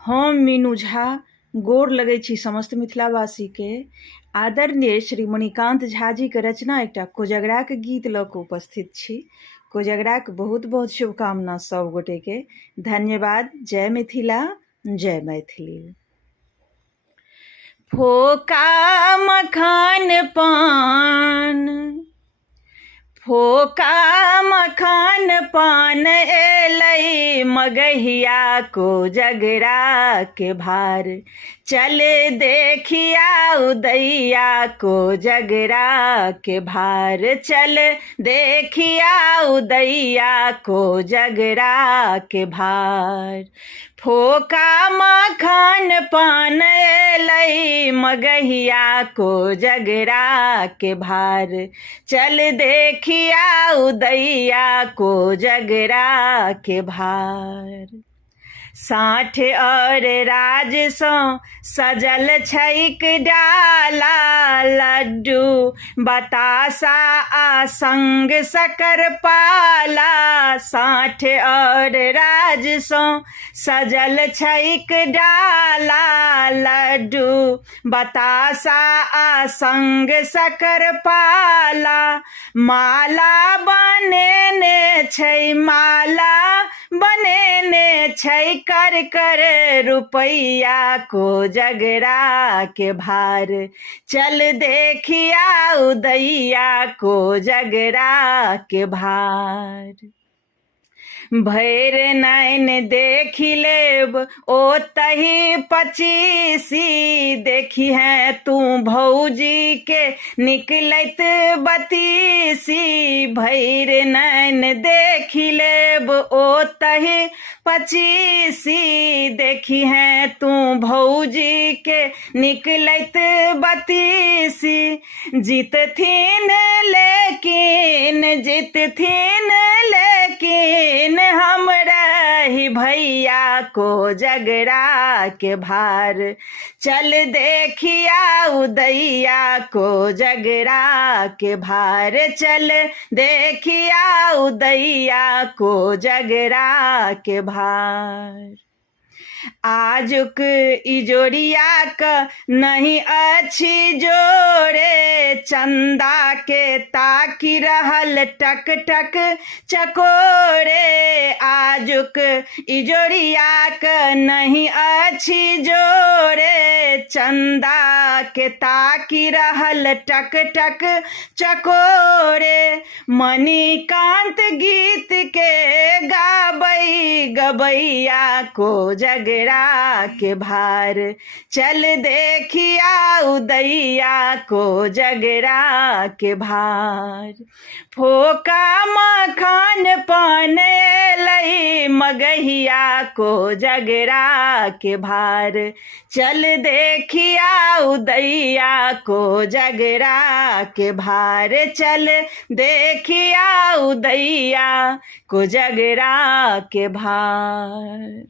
हम मीनू झा गोर लगै छी समस्त मिथिलावासी के। आदरणीय श्री मणिकान्त झा जी के रचना एकटा कोजगरा के गीत लऽ कऽ उपस्थित छी। कोजगरा के बहुत बहुत शुभकामना सब गोटे के। धन्यवाद। जय मिथिला, जय मैथिली। फोका मखान पान, फोका मखान पान एलै मगहिया कोजगरा के भार। चल देखिया उदैया कोजगरा के भार। चल देखिया उदैया कोजगरा के भार। फोका मखान पान एलै मगहिया कोजगरा के भार। चल देखिया उदैया कोजगरा के भार। साँठ और राज सँ सजल छैक डाला, लड्डू बतासा आ संग शक्करपाला। साँठ और राज सँ सजल छैक डाला, लड्डू बतासा आ संग शक्करपाला। माला बनेने छै, माला बनेने छै कर कर रुपैया कोजगरा के भार। चल देखिया उदैया कोजगरा के भार। भैर नैन देखि लेब ओतहि पचीसी, देखी हैं तू भौजी के निकलैत बतीसी। भैर नैन देखि लेब ओतहि पचीसी, देखी हैं तू भौजी के निकलैत बतीसी। जीतथिन लेकिन, जीतथिन लेकिन हमरा ही भैया कोजगरा के भार। चल देखिया उदैया कोजगरा के भार। चल देखिया उदैया कोजगरा के भार। आजुक इजोरिया क नहीं अछि जोरे, चंदा के ताकि रहल टक टक चकोरे। आजुक इजोरिया क नहीं अछि जोरे, चंदा के ताकि रहल टक टक चकोरे। मणिकान्त गीत के गाबै गबैया कोजगरा के भार। चल देखिया उदैया कोजगरा के भार। फोका मखान पान एलै मगहिया कोजगरा के भार। चल देखिया उदैया कोजगरा के भार। चल देखिया उदैया कोजगरा के भार।